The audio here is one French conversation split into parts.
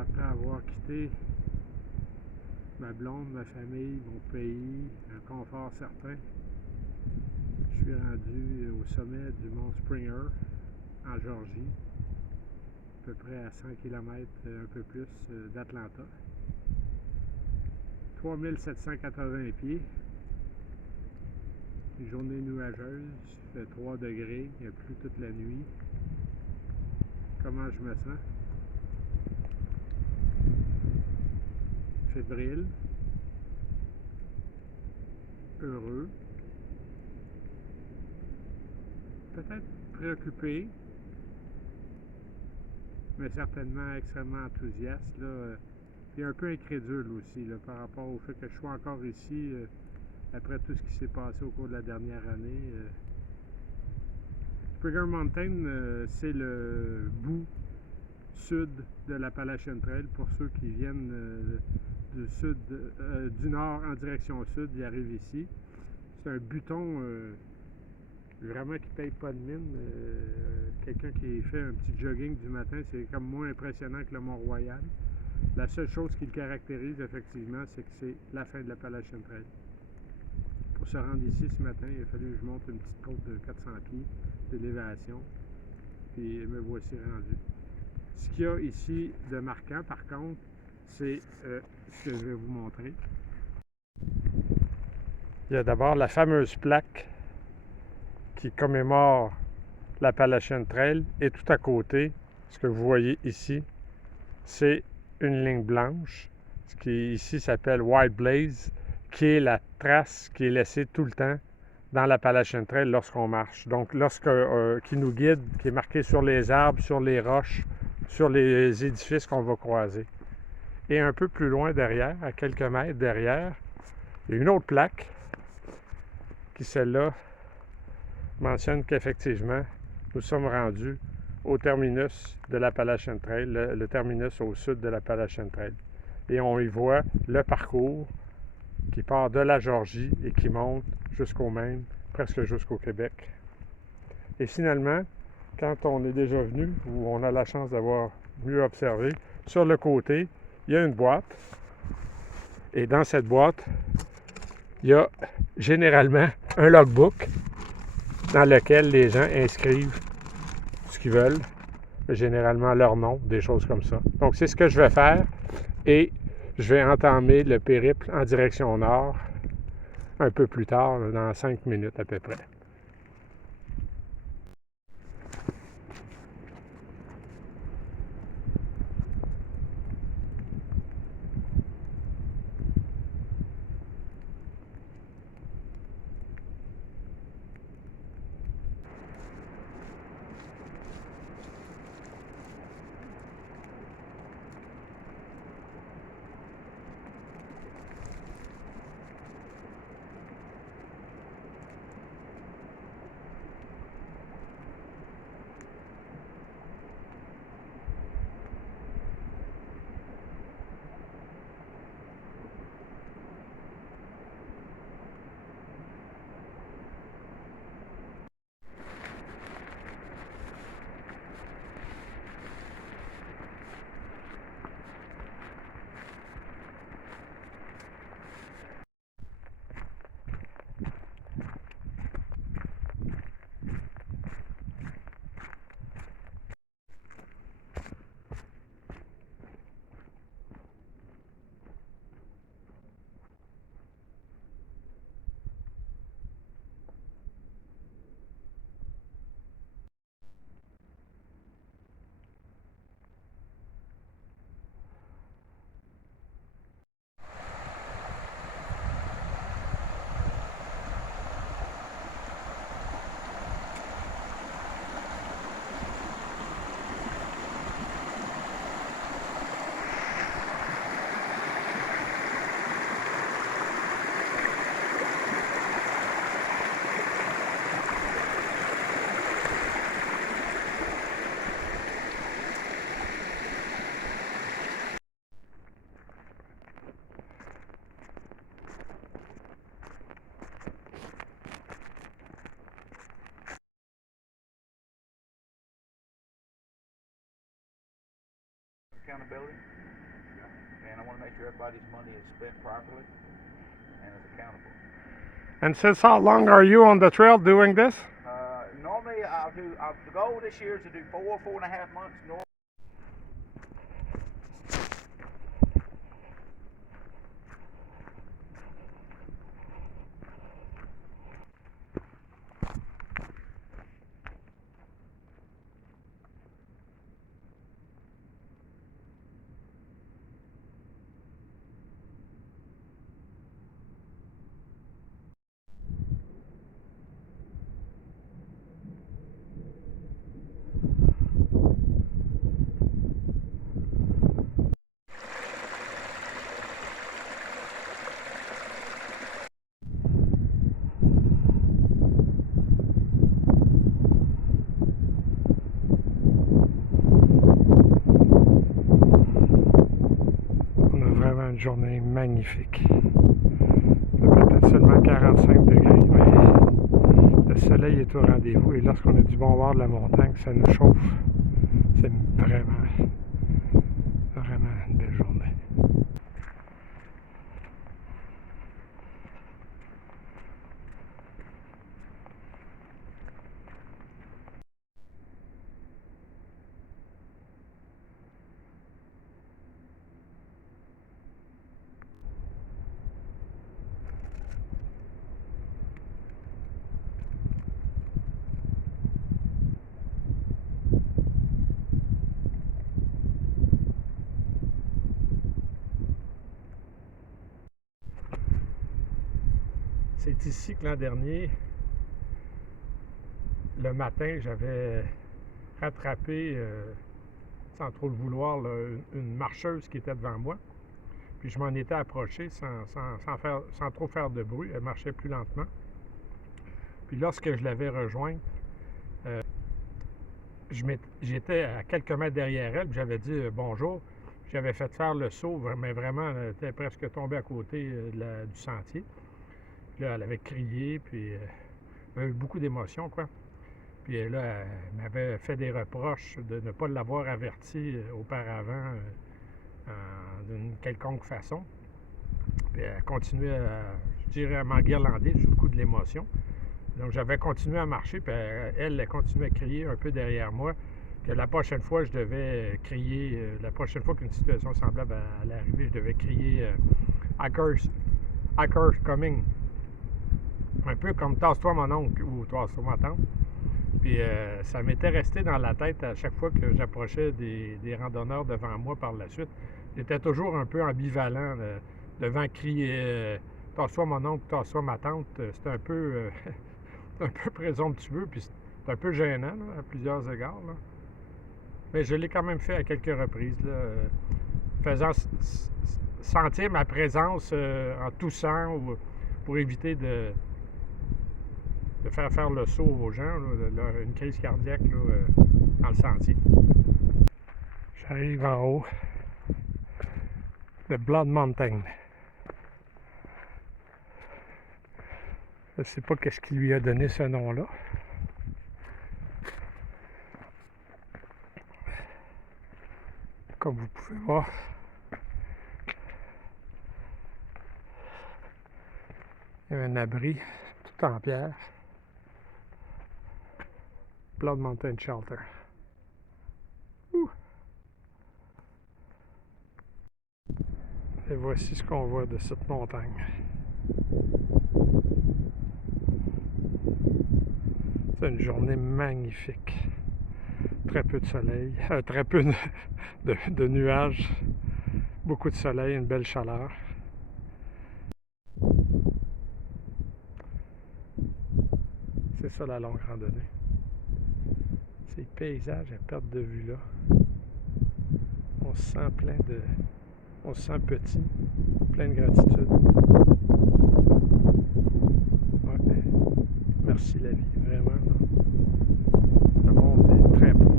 après avoir quitté ma blonde, ma famille, mon pays, un confort certain, je suis rendu au sommet du mont Springer, en Georgie, à peu près à 100 km, un peu plus, d'Atlanta. 3780 pieds, une journée nuageuse, il fait 3 degrés, il a plu toute la nuit. Comment je me sens? Fébrile, heureux, peut-être préoccupé, mais certainement extrêmement enthousiaste, là, puis un peu incrédule aussi, là, par rapport au fait que je sois encore ici après tout ce qui s'est passé au cours de la dernière année. Springer Mountain, c'est le bout sud de l'Appalachian Trail. Pour ceux qui viennent du nord en direction sud, ils arrivent ici. C'est un buton vraiment qui paye pas de mine. Quelqu'un qui fait un petit jogging du matin, c'est comme moins impressionnant que le Mont-Royal. La seule chose qui le caractérise effectivement, c'est que c'est la fin de l'Appalachian Trail. Pour se rendre ici ce matin, il a fallu que je monte une petite côte de 400 pieds d'élévation. Puis me voici rendu. Ce qu'il y a ici de marquant, par contre, c'est ce que je vais vous montrer. Il y a d'abord la fameuse plaque qui commémore l'Appalachian Trail, et tout à côté, ce que vous voyez ici, c'est une ligne blanche, ce qui ici s'appelle White Blaze, qui est la trace qui est laissée tout le temps dans l'Appalachian Trail lorsqu'on marche. Donc, qui nous guide, qui est marqué sur les arbres, sur les roches, sur les édifices qu'on va croiser. Et un peu plus loin derrière, à quelques mètres derrière, il y a une autre plaque qui, celle-là, mentionne qu'effectivement, nous sommes rendus au terminus de l'Appalachian Trail, le terminus au sud de l'Appalachian Trail. Et on y voit le parcours qui part de la Georgie et qui monte jusqu'au Maine, presque jusqu'au Québec. Et finalement, quand on est déjà venu, ou on a la chance d'avoir mieux observé, sur le côté, il y a une boîte. Et dans cette boîte, il y a généralement un logbook dans lequel les gens inscrivent ce qu'ils veulent, généralement leur nom, des choses comme ça. Donc, c'est ce que je vais faire et je vais entamer le périple en direction nord un peu plus tard, dans 5 minutes à peu près. Accountability. and I want to make sure everybody's money is spent properly and is accountable. And since how long are you on the trail doing this? Normally, the goal this year is to do 4.5 months north. Une journée magnifique. Il fait peut-être seulement 45 degrés, mais le soleil est au rendez-vous et lorsqu'on a du bon bord de la montagne, ça nous chauffe. C'est vraiment une belle journée. C'est ici que l'an dernier, le matin, j'avais rattrapé, sans trop le vouloir, là, une marcheuse qui était devant moi. Puis je m'en étais approché sans trop faire de bruit. Elle marchait plus lentement. Puis lorsque je l'avais rejointe, j'étais à quelques mètres derrière elle, puis j'avais dit bonjour. J'avais fait faire le saut, mais vraiment, elle était presque tombée à côté du sentier. Puis là, elle avait crié, puis elle avait eu beaucoup d'émotions, quoi. Puis là, elle m'avait fait des reproches de ne pas l'avoir averti auparavant d'une quelconque façon. Puis elle continuait, je dirais, à m'enguirlander sous le coup de l'émotion. Donc j'avais continué à marcher, puis elle continuait à crier un peu derrière moi, que la prochaine fois, je devais crier, la prochaine fois qu'une situation semblable allait arriver, je devais crier Hiker's coming. Un peu comme tasse-toi mon oncle ou tasse-toi ma tante. Puis ça m'était resté dans la tête à chaque fois que j'approchais des randonneurs devant moi par la suite. J'étais toujours un peu ambivalent devant crier tasse-toi mon oncle, tasse-toi ma tante. C'était un peu, un peu présomptueux, puis c'est un peu gênant là, à plusieurs égards. Là. Mais je l'ai quand même fait à quelques reprises, là, faisant sentir ma présence en toussant ou pour éviter de faire le saut aux gens, là, une crise cardiaque là, dans le sentier. J'arrive en haut de Blood Mountain. Je ne sais pas qu'est-ce qui lui a donné ce nom-là. Comme vous pouvez voir, il y a un abri tout en pierre. Blood Mountain Shelter. Ouh. Et voici ce qu'on voit de cette montagne. C'est une journée magnifique. Très peu de soleil, très peu de nuages, beaucoup de soleil, une belle chaleur. C'est ça la longue randonnée. Ces paysages à perte de vue là. On se sent on se sent petit, plein de gratitude. Ouais. Merci la vie, vraiment. Le monde est très beau.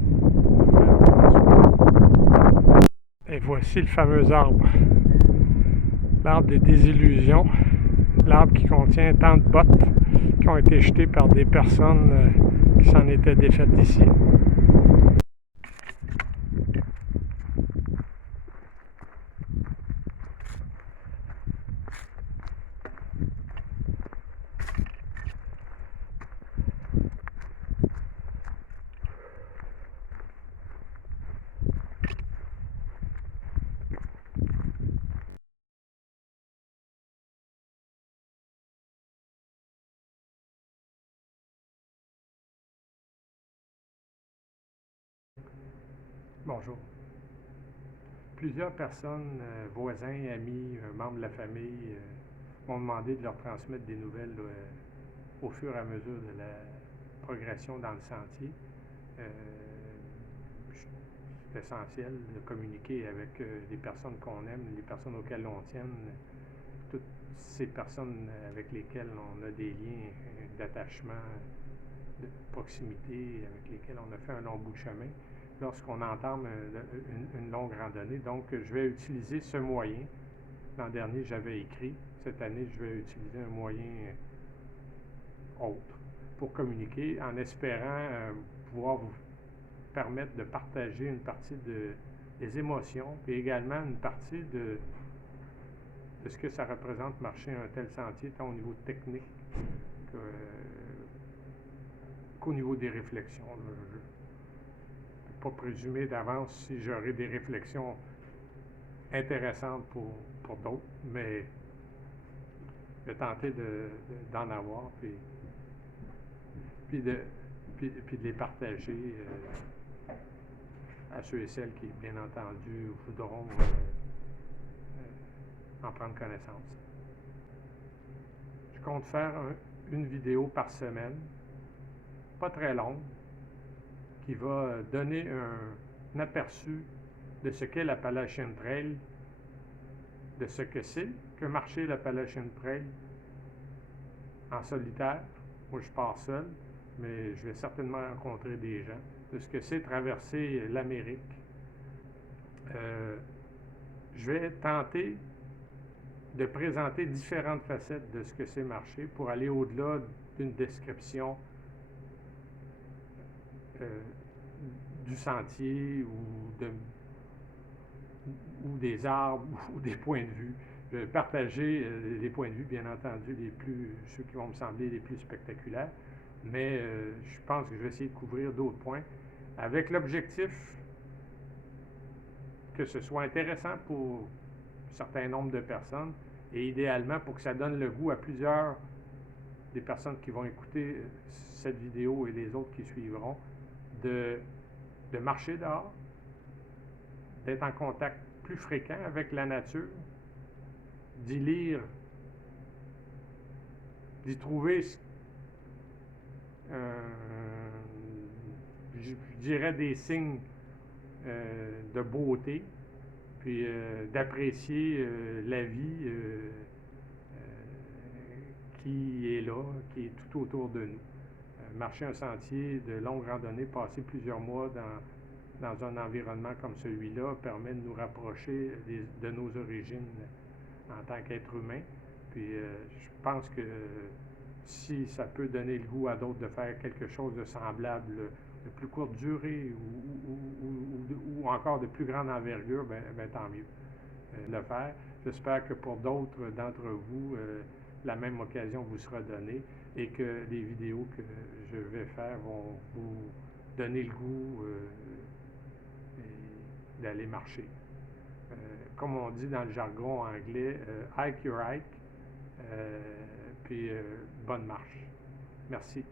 Et voici le fameux arbre. L'arbre des désillusions. L'arbre qui contient tant de bottes qui ont été jetées par des personnes qui s'en étaient défaites ici. Bonjour. Plusieurs personnes, voisins, amis, membres de la famille, m'ont demandé de leur transmettre des nouvelles au fur et à mesure de la progression dans le sentier. C'est essentiel de communiquer avec les personnes qu'on aime, les personnes auxquelles on tient, toutes ces personnes avec lesquelles on a des liens d'attachement, de proximité, avec lesquelles on a fait un long bout de chemin lorsqu'on entame une longue randonnée. Donc, je vais utiliser ce moyen. L'an dernier, j'avais écrit. Cette année, je vais utiliser un moyen autre pour communiquer en espérant pouvoir vous permettre de partager une partie des émotions et également une partie de ce que ça représente marcher un tel sentier, tant au niveau technique qu'au niveau des réflexions. Je ne peux pas présumer d'avance si j'aurai des réflexions intéressantes pour d'autres, mais je vais tenter d'en avoir puis de les partager à ceux et celles qui, bien entendu, voudront en prendre connaissance. Je compte faire une vidéo par semaine, pas très longue, qui va donner un aperçu de ce qu'est l'Appalachian Trail, de ce que c'est que marcher l'Appalachian Trail en solitaire. Moi, je pars seul, mais je vais certainement rencontrer des gens, de ce que c'est traverser l'Amérique. Je vais tenter de présenter différentes facettes de ce que c'est marcher pour aller au-delà d'une description du sentier ou des arbres ou des points de vue. Je vais partager les points de vue, bien entendu, ceux qui vont me sembler les plus spectaculaires, mais je pense que je vais essayer de couvrir d'autres points avec l'objectif que ce soit intéressant pour un certain nombre de personnes et idéalement pour que ça donne le goût à plusieurs des personnes qui vont écouter cette vidéo et les autres qui suivront de marcher dehors, d'être en contact plus fréquent avec la nature, d'y lire, d'y trouver, je dirais, des signes de beauté, puis d'apprécier la vie qui est là, qui est tout autour de nous. Marcher un sentier de longue randonnée, passer plusieurs mois dans un environnement comme celui-là permet de nous rapprocher de nos origines en tant qu'être humain. Puis je pense que si ça peut donner le goût à d'autres de faire quelque chose de semblable, de plus courte durée ou encore de plus grande envergure, ben tant mieux le faire. J'espère que pour d'autres d'entre vous, la même occasion vous sera donnée et que les vidéos que je vais faire vont vous donner le goût d'aller marcher. Comme on dit dans le jargon anglais, hike your hike, puis bonne marche. Merci.